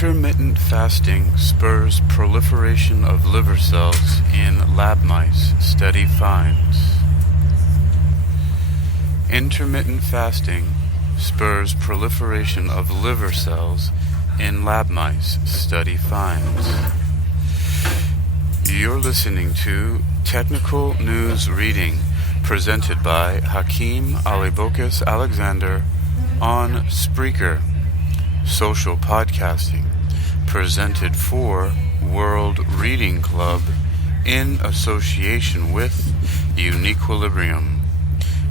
Intermittent fasting spurs proliferation of liver cells in lab mice, study finds. Intermittent fasting spurs proliferation of liver cells in lab mice, study finds. You're listening to Technical News Reading, presented by Hakeem Alibokis Alexander on Spreaker. Social podcasting, presented for World Reading Club in association with Uniquilibrium.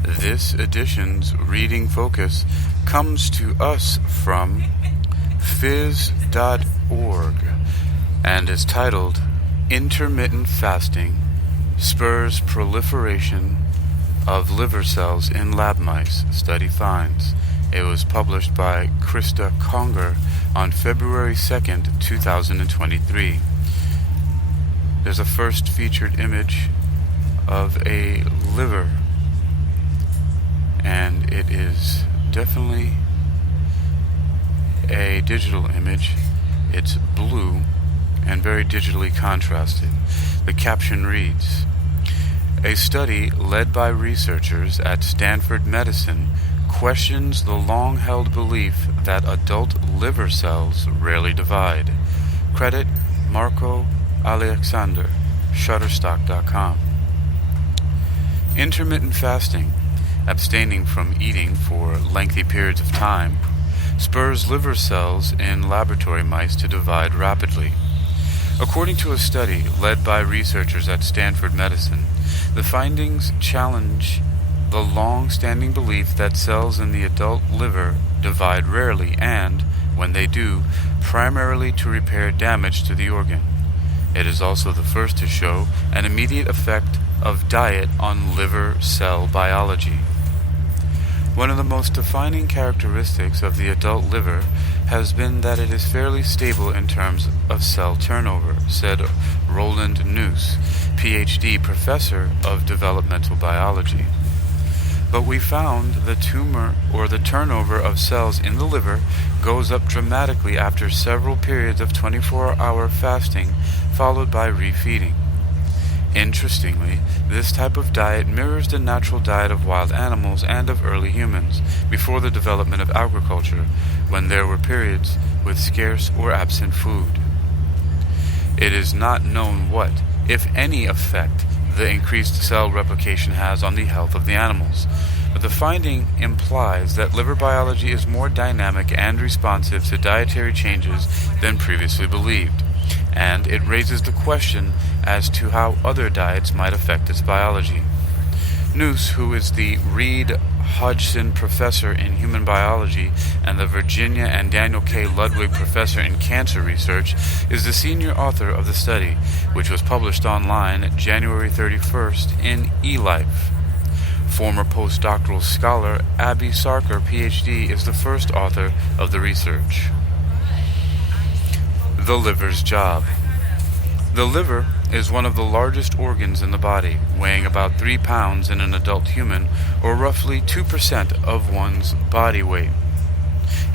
This edition's reading focus comes to us from phys.org and is titled Intermittent Fasting Spurs Proliferation of Liver Cells in Lab Mice, Study Finds. It was published by Krista Conger on February 2nd, 2023. There's a first featured image of a liver, and it is definitely a digital image. It's blue and very digitally contrasted. The caption reads, "A study led by researchers at Stanford Medicine questions the long-held belief that adult liver cells rarely divide." Credit Marco Alexander, Shutterstock.com. Intermittent fasting, abstaining from eating for lengthy periods of time, spurs liver cells in laboratory mice to divide rapidly. According to a study led by researchers at Stanford Medicine, the findings challenge the long-standing belief that cells in the adult liver divide rarely and, when they do, primarily to repair damage to the organ. It is also the first to show an immediate effect of diet on liver cell biology. One of the most defining characteristics of the adult liver has been that it is fairly stable in terms of cell turnover, said Roland Noose, PhD professor of developmental biology. But we found the tumor or the turnover of cells in the liver goes up dramatically after several periods of 24-hour fasting followed by refeeding. Interestingly, this type of diet mirrors the natural diet of wild animals and of early humans, before the development of agriculture, when there were periods with scarce or absent food. It is not known what, if any, effect the increased cell replication has on the health of the animals, but the finding implies that liver biology is more dynamic and responsive to dietary changes than previously believed, and it raises the question as to how other diets might affect its biology. Noose, who is the Reed Hodgson Professor in Human Biology and the Virginia and Daniel K. Ludwig Professor in Cancer Research, is the senior author of the study, which was published online January 31st in eLife. Former postdoctoral scholar Abby Sarkar, PhD, is the first author of the research. The liver's job. The liver is one of the largest organs in the body, weighing about 3 pounds in an adult human, or roughly 2% of one's body weight.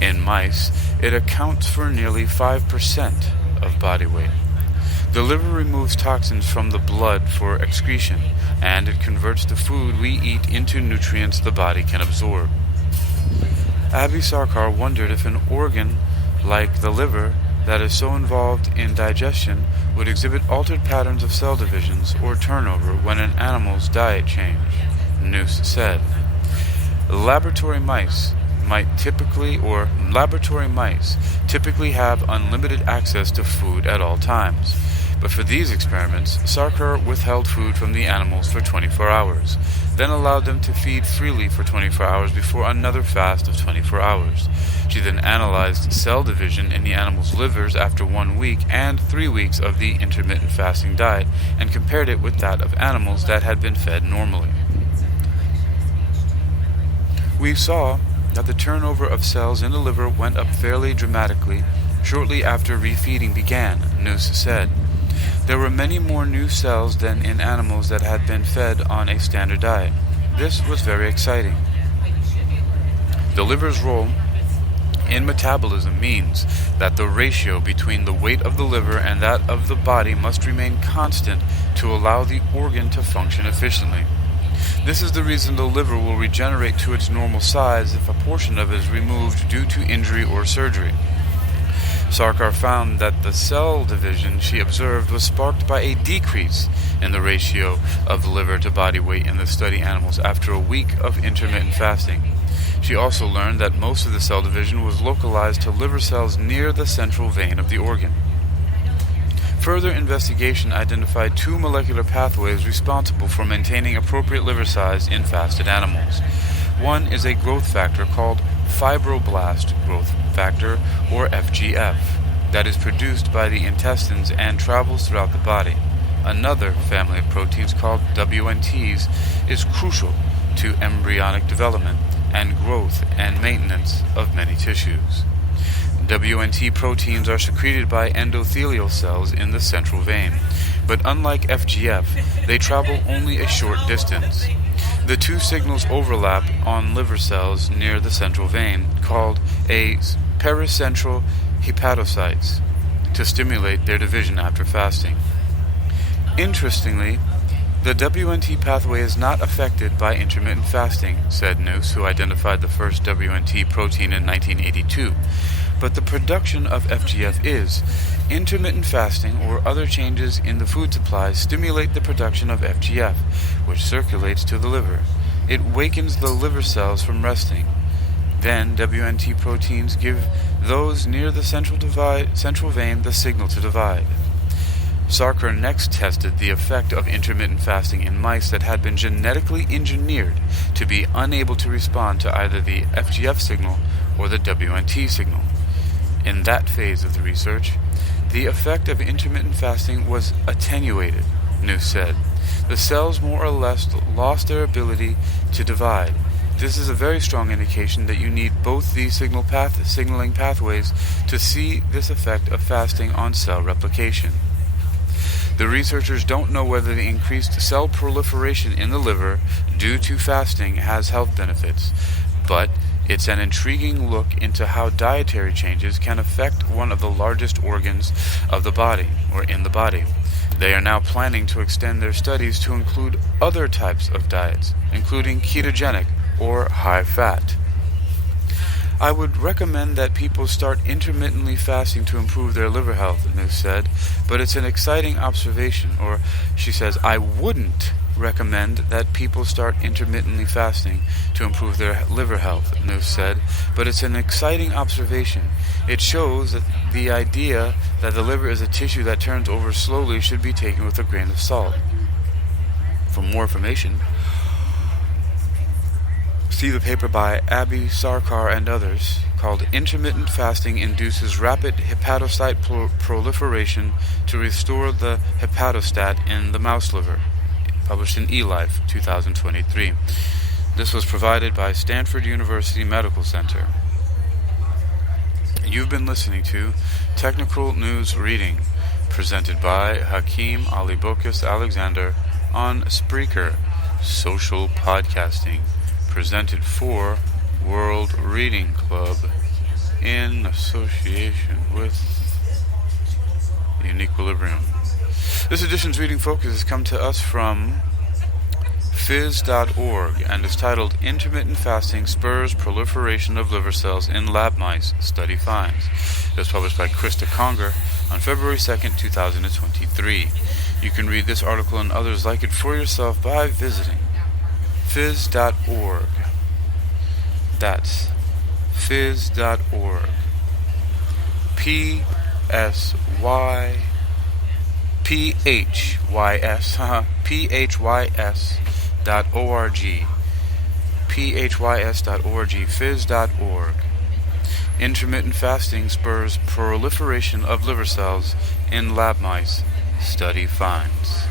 In mice, it accounts for nearly 5% of body weight. The liver removes toxins from the blood for excretion, and it converts the food we eat into nutrients the body can absorb. Abby Sarkar wondered if an organ like the liver that is so involved in digestion would exhibit altered patterns of cell divisions or turnover when an animal's diet changed. Noose said, Laboratory mice typically have unlimited access to food at all times. But for these experiments, Sarkar withheld food from the animals for 24 hours, then allowed them to feed freely for 24 hours before another fast of 24 hours. She then analyzed cell division in the animals' livers after 1 week and 3 weeks of the intermittent fasting diet and compared it with that of animals that had been fed normally. We saw that the turnover of cells in the liver went up fairly dramatically shortly after refeeding began, Noose said. There were many more new cells than in animals that had been fed on a standard diet. This was very exciting. The liver's role in metabolism means that the ratio between the weight of the liver and that of the body must remain constant to allow the organ to function efficiently. This is the reason the liver will regenerate to its normal size if a portion of it is removed due to injury or surgery. Sarkar found that the cell division she observed was sparked by a decrease in the ratio of the liver to body weight in the study animals after a week of intermittent fasting. She also learned that most of the cell division was localized to liver cells near the central vein of the organ. Further investigation identified two molecular pathways responsible for maintaining appropriate liver size in fasted animals. One is a growth factor called fibroblast growth factor, or FGF, that is produced by the intestines and travels throughout the body. Another family of proteins called WNTs is crucial to embryonic development and growth and maintenance of many tissues. WNT proteins are secreted by endothelial cells in the central vein, but unlike FGF, they travel only a short distance. The two signals overlap on liver cells near the central vein, called a pericentral hepatocytes, to stimulate their division after fasting. Interestingly, the WNT pathway is not affected by intermittent fasting, said Noose, who identified the first WNT protein in 1982. But the production of FGF is. Intermittent fasting or other changes in the food supply stimulate the production of FGF, which circulates to the liver. It wakens the liver cells from resting. Then WNT proteins give those near the central vein the signal to divide. Sarkar next tested the effect of intermittent fasting in mice that had been genetically engineered to be unable to respond to either the FGF signal or the WNT signal. In that phase of the research, the effect of intermittent fasting was attenuated, Noose said. The cells more or less lost their ability to divide. This is a very strong indication that you need both these signaling pathways to see this effect of fasting on cell replication. The researchers don't know whether the increased cell proliferation in the liver due to fasting has health benefits, but it's an intriguing look into how dietary changes can affect one of the largest organs of the body, or in the body. They are now planning to extend their studies to include other types of diets, including ketogenic or high fat. I would recommend that people start intermittently fasting to improve their liver health, Noose said, but it's an exciting observation. Or, she says, I wouldn't recommend that people start intermittently fasting to improve their liver health, Noose said, but it's an exciting observation. It shows that the idea that the liver is a tissue that turns over slowly should be taken with a grain of salt. For more information, see the paper by Abby Sarkar and others called Intermittent Fasting Induces Rapid Hepatocyte Proliferation to Restore the Hepatostat in the Mouse Liver, published in eLife 2023. This was provided by Stanford University Medical Center. You've been listening to Technical News Reading, presented by Hakeem Alibokas Alexander on Spreaker, social podcasting, presented for World Reading Club in association with Uniquilibrium. This edition's reading focus has come to us from phys.org and is titled Intermittent Fasting Spurs Proliferation of Liver Cells in Lab Mice, Study Finds. It was published by Krista Conger on February 2nd, 2023. You can read this article and others like it for yourself by visiting phys.org. That's phys.org. phys.org. phys.org. Intermittent fasting spurs proliferation of liver cells in lab mice. Study finds.